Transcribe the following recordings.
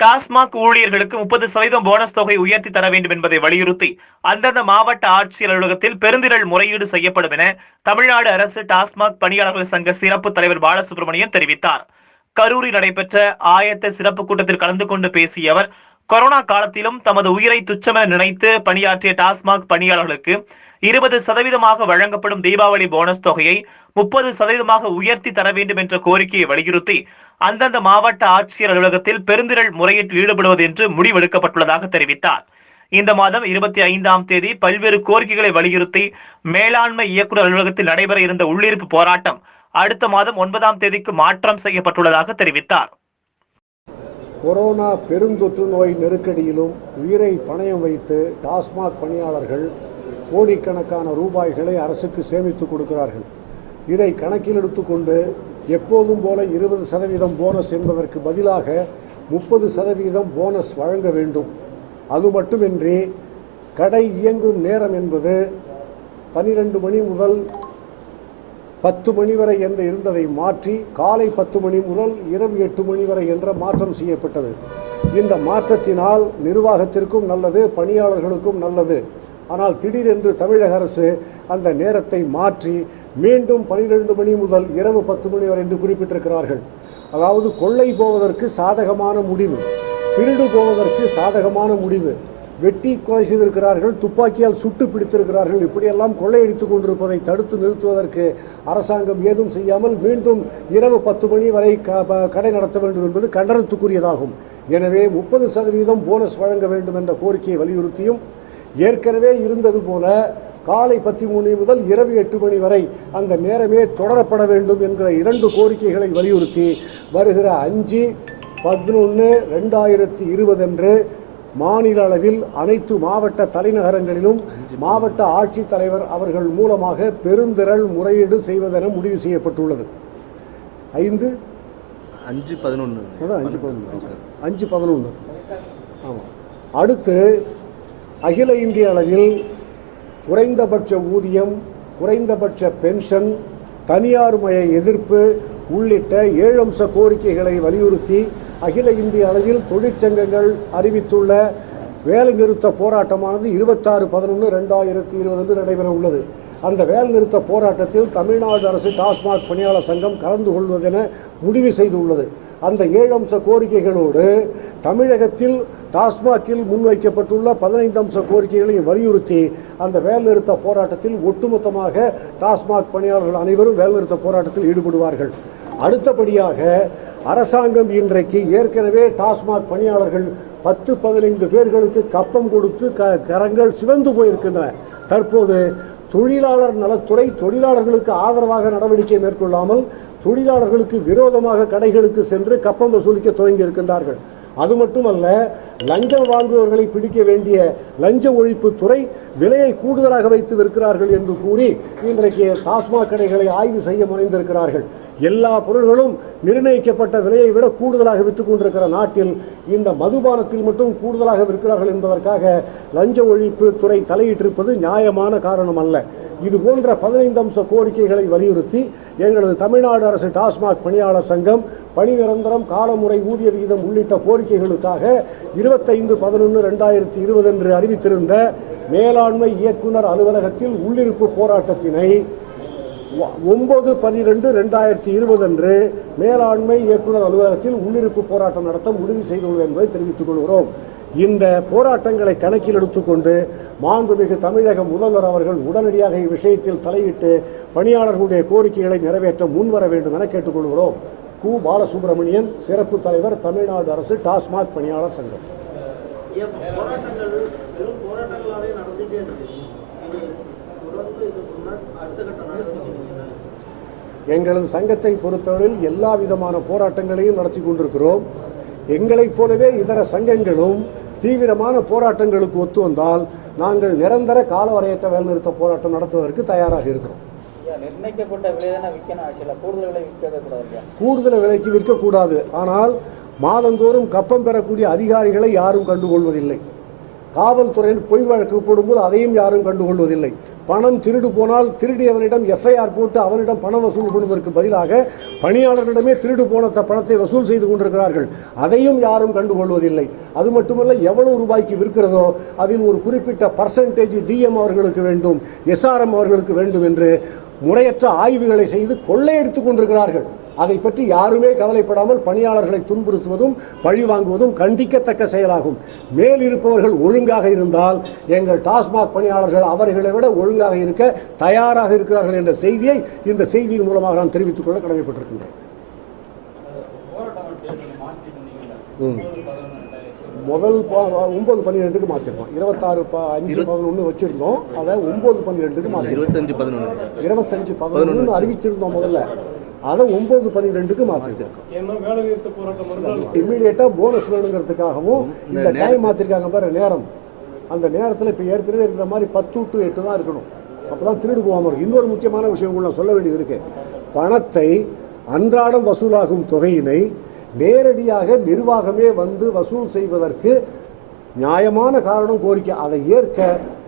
டாஸ்மாக் ஊழியர்களுக்கு 30% போனஸ் தொகை உயர்த்தி தர வேண்டும் என்பதை வலியுறுத்தி அந்தந்த மாவட்ட ஆட்சியர் அலுவலகத்தில் பெருந்திரள் முறையீடு செய்யப்படும் என தமிழ்நாடு அரசு டாஸ்மாக் பணியாளர்கள் சங்க சிறப்பு தலைவர் பாலசுப்ரமணியன் தெரிவித்தார். கரூரில் நடைபெற்ற ஆயத்த சிறப்பு கூட்டத்தில் கலந்து கொண்டு பேசிய அவர், கொரோனா காலத்திலும் தமது உயிரை துச்சமென நினைத்து பணியாற்றிய டாஸ்மாக் பணியாளர்களுக்கு 20% வழங்கப்படும் தீபாவளி போனஸ் தொகையை 30% உயர்த்தி தர வேண்டும் என்ற கோரிக்கையை வலியுறுத்தி அந்தந்த மாவட்ட ஆட்சியர் அலுவலகத்தில் பெருந்திரள் முறையீட்டில் ஈடுபடுவது என்று முடிவெடுக்கப்பட்டுள்ளதாக தெரிவித்தார். இந்த மாதம் 25ஆம் தேதி பல்வேறு கோரிக்கைகளை வலியுறுத்தி மேலாண்மை இயக்குநர் அலுவலகத்தில் நடைபெற இருந்த உள்ளிருப்பு போராட்டம் அடுத்த மாதம் 9ஆம் தேதிக்கு மாற்றம் செய்யப்பட்டுள்ளதாக தெரிவித்தார். கொரோனா பெருந்தொற்று நோய் நெருக்கடியிலும் உயிரை பணயம் வைத்து டாஸ்மாக் பணியாளர்கள் கோடிக்கணக்கான ரூபாய்களை அரசுக்கு சேமித்து கொடுக்கிறார்கள். இதை கணக்கில் எடுத்துக்கொண்டு எப்போதும் போல 20% போனஸ் என்பதற்கு பதிலாக 30% போனஸ் வழங்க வேண்டும். அது மட்டுமின்றி கடை இயங்கும் நேரம் என்பது 12 மணி முதல் 10 மணி வரை என்று இருந்ததை மாற்றி காலை 10 மணி முதல் இரவு 8 மணி வரை என்ற மாற்றம் செய்யப்பட்டது. இந்த மாற்றத்தினால் நிர்வாகத்திற்கும் நல்லது, பணியாளர்களுக்கும் நல்லது. ஆனால் திடீரென்று தமிழக அரசு அந்த நேரத்தை மாற்றி மீண்டும் 12 மணி முதல் இரவு 10 மணி வரை என்று குறிப்பிட்டிருக்கிறார்கள். அதாவது கொள்ளை போவதற்கு சாதகமான முடிவு, திருடு போவதற்கு சாதகமான முடிவு, வெட்டி கொலை செய்திருக்கிறார்கள், துப்பாக்கியால் சுட்டு பிடித்திருக்கிறார்கள். இப்படியெல்லாம் கொள்ளையடித்துக் கொண்டிருப்பதை தடுத்து நிறுத்துவதற்கு அரசாங்கம் ஏதும் செய்யாமல் மீண்டும் இரவு 10 மணி வரை கடை நடத்த வேண்டும் என்பது கண்டனத்துக்குரியதாகும். எனவே 30% போனஸ் வழங்க வேண்டும் என்ற கோரிக்கையை வலியுறுத்தியும் ஏற்கனவே இருந்தது போல காலை 10 மணி முதல் இரவு 8 மணி வரை அந்த நேரமே தொடரப்பட வேண்டும் என்கிற 2 கோரிக்கைகளை வலியுறுத்தி வருகிற 5/11/2020 அன்று மாநில அளவில் அனைத்து மாவட்ட தலைநகரங்களிலும் மாவட்ட ஆட்சித்தலைவர் அவர்கள் மூலமாக பெருந்திரள் முறையீடு செய்வதென முடிவு செய்யப்பட்டுள்ளது. 5/11 ஆமாம். அடுத்து அகில இந்திய அளவில் குறைந்தபட்ச ஊதியம், குறைந்தபட்ச பென்ஷன், தனியார் மய எதிர்ப்பு உள்ளிட்ட 7 அம்ச கோரிக்கைகளை வலியுறுத்தி அகில இந்திய அளவில் தொழிற்சங்கங்கள் அறிவித்துள்ள வேலைநிறுத்த போராட்டமானது 26/11/2020 நடைபெற உள்ளது. அந்த வேலைநிறுத்த போராட்டத்தில் தமிழ்நாடு அரசு டாஸ்மாக் பணியாளர் சங்கம் கலந்து கொள்வதென முடிவு செய்துள்ளது. அந்த 7 அம்ச கோரிக்கைகளோடு தமிழகத்தில் டாஸ்மாகில் முன்வைக்கப்பட்டுள்ள 15 அம்ச கோரிக்கைகளையும் வலியுறுத்தி அந்த வேலைநிறுத்த போராட்டத்தில் ஒட்டுமொத்தமாக டாஸ்மாக் பணியாளர்கள் அனைவரும் வேலைநிறுத்த போராட்டத்தில் ஈடுபடுவார்கள். அடுத்தபடியாக அரசாங்கம் இன்றைக்கு ஏற்கனவே டாஸ்மாக் பணியாளர்கள் 10-15 பேர்களுக்கு கப்பம் கொடுத்து கரங்கள் சிவந்து போயிருக்கின்றன. தற்போது தொழிலாளர் நலத்துறை தொழிலாளர்களுக்கு ஆதரவாக நடவடிக்கை மேற்கொள்ளாமல் தொழிலாளர்களுக்கு விரோதமாக கடைகளுக்கு சென்று கப்பம் வசூலிக்க துவங்கி இருக்கின்றார்கள். அது மட்டுமல்ல, லஞ்சம் வாங்குபவர்களை பிடிக்க வேண்டிய லஞ்ச ஒழிப்பு துறை விலையை கூடுதலாக வைத்து விற்கிறார்கள் என்று கூறி இன்றைக்கு டாஸ்மாக் கடைகளை ஆய்வு செய்ய முனைந்திருக்கிறார்கள். எல்லா பொருள்களும் நிர்ணயிக்கப்பட்ட விலையை விட கூடுதலாக விற்றுக் கொண்டிருக்கிற நாட்டில் இந்த மதுபானத்தில் மட்டும் கூடுதலாக விற்கிறார்கள் என்பதற்காக லஞ்ச ஒழிப்பு துறை தலையிட்டிருப்பது நியாயமான காரணம் அல்ல. இது போன்ற 15 அம்ச கோரிக்கைகளை வலியுறுத்தி எங்களது தமிழ்நாடு அரசு டாஸ்மாக் பணியாளர் சங்கம் பணி நிரந்தரம், காலமுறை ஊதிய விகிதம் உள்ளிட்ட கோரிக்கைகளுக்காக 25/11/2020 அன்று அறிவித்திருந்த மேலாண்மை இயக்குநர் அலுவலகத்தில் உள்ளிருப்பு போராட்டத்தினை 9/12/2020 அன்று மேலாண்மை இயக்குநர் அலுவலகத்தில் உள்ளிருப்பு போராட்டம் நடத்த முடிவு செய்துள்ளது என்பதை தெரிவித்துக் கொள்கிறோம். இந்த போராட்டங்களை கணக்கில் எடுத்துக்கொண்டு மாண்புமிகு தமிழக முதல்வர் அவர்கள் உடனடியாக இவ்விஷயத்தில் தலையிட்டு பணியாளர்களுடைய கோரிக்கைகளை நிறைவேற்ற முன்வர வேண்டும் என கேட்டுக்கொள்கிறோம். கு. பாலசுப்ரமணியன், சிறப்பு தலைவர், தமிழ்நாடு அரசு டாஸ்மாக் பணியாளர் சங்கம். எங்களது சங்கத்தை பொறுத்தவரையில் எல்லா விதமான போராட்டங்களையும் நடத்தி கொண்டிருக்கிறோம். எங்களைப் போலவே இதர சங்கங்களும் தீவிரமான போராட்டங்களுக்கு ஒத்து வந்தால் நாங்கள் நிரந்தர காலவரையற்ற வேலைநிறுத்த போராட்டம் நடத்துவதற்கு தயாராக இருக்கிறோம். கூடுதல் விலைக்கு விற்கக்கூடாது. ஆனால் மாதந்தோறும் கப்பம் பெறக்கூடிய அதிகாரிகளை யாரும் கண்டுகொள்வதில்லை. காவல்துறையில் பொய் வழக்கு போடும்போது அதையும் யாரும் கண்டுகொள்வதில்லை. பணம் திருடு போனால் திருடியவனிடம் எஃப்ஐஆர் போட்டு அவனிடம் பணம் வசூல் பண்ணுவதற்கு பதிலாக பணியாளர்களிடமே திருடு போன பணத்தை வசூல் செய்து கொண்டிருக்கிறார்கள். அதையும் யாரும் கண்டுகொள்வதில்லை. அது மட்டுமல்ல, எவ்வளவு ரூபாய்க்கு விற்கிறதோ அதில் ஒரு குறிப்பிட்ட பர்சன்டேஜ் டிஎம் அவர்களுக்கு வேண்டும், எஸ்ஆர்எம் அவர்களுக்கு வேண்டும் என்று முறையற்ற ஆய்வுகளை செய்து கொள்ளையடித்துக் கொண்டிருக்கிறார்கள். அதை பற்றி யாருமே கவலைப்படாமல் பணியாளர்களை துன்புறுத்துவதும் பழி வாங்குவதும் கண்டிக்கத்தக்க செயலாகும். மேல் இருப்பவர்கள் ஒழுங்காக இருந்தால் எங்கள் டாஸ்மாக் பணியாளர்கள் அவர்களை விட ஒழுங்காக இருக்க தயாராக இருக்கிறார்கள் என்ற செய்தியை இந்த செய்தியின் மூலமாக நான் தெரிவித்துக் கொள்ள கடமைப்பட்டிருக்கின்றேன். முதல் 9-12க்கு மாற்றிருக்கோம். 26-5-11 வச்சிருந்தோம். அதை 9-12க்கு மாற்றிருக்கோம். 25-11 அறிவிச்சிருந்தோம் முதல்ல. அதை 9-12க்கு மாற்றிருக்கோம். இம்மீடியட்டாக போனஸ் வேணுங்கிறதுக்காகவும் இந்த டைம் மாற்றிருக்காங்க பாரு, நேரம். அந்த நேரத்தில் இப்போ ஏற்கனவே இருக்கிற மாதிரி 10 to 8 தான் இருக்கணும். அப்போ தான் திருடு போகாமல் இருக்கும். இன்னொரு முக்கியமான விஷயம் நான் சொல்ல வேண்டியது இருக்கு. பணத்தை அன்றாடம் வசூலாகும் தொகையினை நேரடியாக நிர்வாகமே வந்து வசூல் செய்வதற்கு நியாயமான காரணம், கோரிக்கை. அதை ஏற்க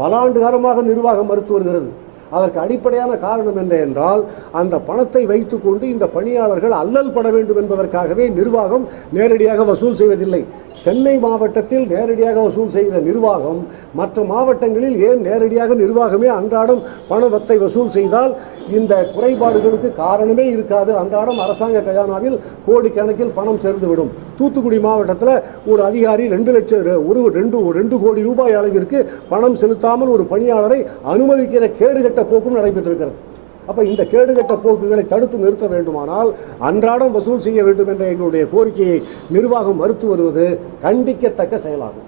பல ஆண்டு காலமாக நிர்வாகம் மறுத்து வருகிறது. அதற்கு அடிப்படையான காரணம் என்ன என்றால், அந்த பணத்தை வைத்துக்கொண்டு இந்த பணியாளர்கள் அல்லல் பட வேண்டும் என்பதற்காகவே நிர்வாகம் நேரடியாக வசூல் செய்வதில்லை. சென்னை மாவட்டத்தில் நேரடியாக வசூல் செய்கிற நிர்வாகம் மற்ற மாவட்டங்களில் ஏன் நேரடியாக நிர்வாகமே அன்றாடம் பணத்தை வசூல் செய்தால் இந்த குறைபாடுகளுக்கு காரணமே இருக்காது. அன்றாடம் அரசாங்க கஜானாவில் கோடிக்கணக்கில் பணம் சேர்ந்துவிடும். தூத்துக்குடி மாவட்டத்தில் ஒரு அதிகாரி 2 கோடி ரூபாய் அளவிற்கு பணம் செலுத்தாமல் ஒரு பணியாளரை அனுமதிக்கிற கேடுகட்ட போக்கும் நடைபெற்றிருக்கிறது. அப்ப இந்த கேடுகட்ட போக்குகளை தடுத்து நிறுத்த வேண்டுமானால் அன்றாடம் வசூல் செய்ய வேண்டும் என்ற எங்களுடைய கோரிக்கையை நிர்வாகம் மறுத்து வருவது கண்டிக்கத்தக்க செயலாகும்.